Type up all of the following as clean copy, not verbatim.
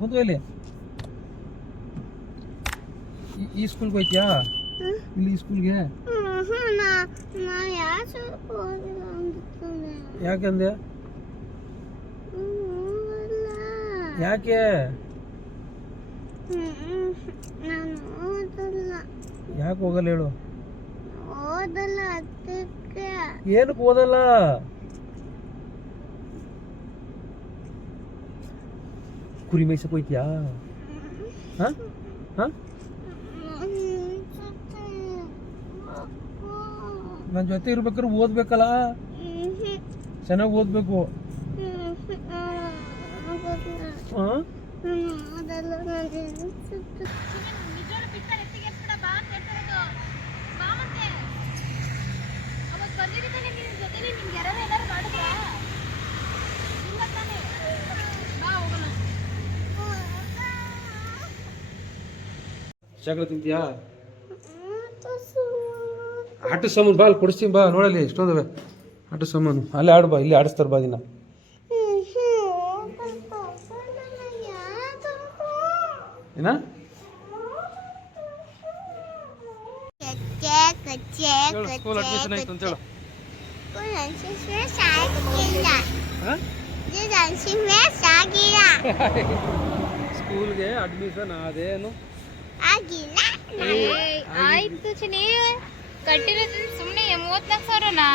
ಕೂತ್ಕೋ ಇಲ್ಲಿ. ಈ ಸ್ಕೂಲ್ಗೆ ಹೋಯ್ತಿಯಾ? ಇಲ್ಲಿ ಈ ಸ್ಕೂಲ್ಗೆ ಯಾಕಂದೆ? ಯಾಕೆ ಯಾಕೆ ಹೋಗಲ್ಲ ಹೇಳು? ಏನಕ್ಕೆ ಓದಲ್ಲ? ಕುರಿ ಮೇಯ್ಸಕ್ಕೆ ಹೋಯ್ತಿಯಾ? ಹಾಂ ಹಾಂ, ನನ್ನ ಜೊತೆ ಇರ್ಬೇಕಾದ್ರೆ ಓದ್ಬೇಕಲ್ಲ, ಚೆನ್ನಾಗಿ ಓದ್ಬೇಕು. ಹಾಂ ಚಾಕ್ಲೇಟ್ ತಿಂತೀಯಾ? ಆಟ ಸಾಮಾನು ಬಾ, ಅಲ್ಲಿ ಕೊಡಿಸ್ತೀನಿ ಬಾ. ನೋಡಲ್ಲಿ ಎಷ್ಟೊಂದವೆ ಆಟ ಸಾಮಾನು. ಅಲ್ಲೇ ಆಡು ಬಾ, ಇಲ್ಲಿ ಆಡಿಸ್ತಾರೆ ಬಾ ದಿನ. ಏನ ಸ್ಕೂಲ್ ಅಡ್ಮಿಷನ್ ಆಯ್ತು ಅಂತ ಹೇಳು. ಸ್ಕೂಲ್ಗೆ ಅಡ್ಮಿಷನ್ ಆದೇನು ಆಯ್ತು ಚಿನಿ, ಕಟ್ಟಿರೋದು ಸುಮ್ಮನೆ 34,000ನಾ?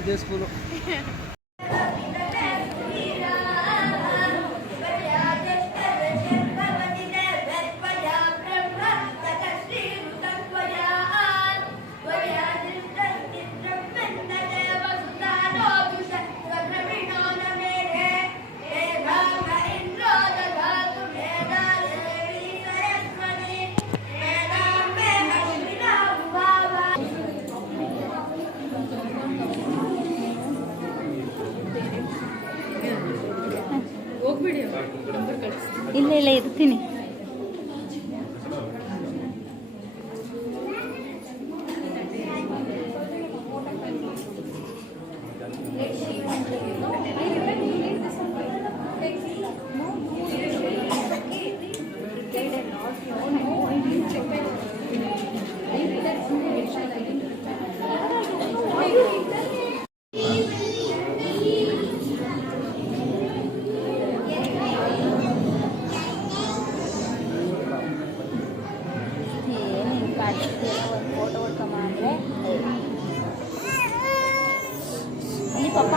ಇದೇ ಸ್ಕೂಲು. ಇಲ್ಲ ಇಲ್ಲ ಇರ್ತೀನಿ. ಫೋಟೋ ಹೊಡ್ಕೊಂಬಂದ್ರೆ ಅಲ್ಲಿ ಪಾಪ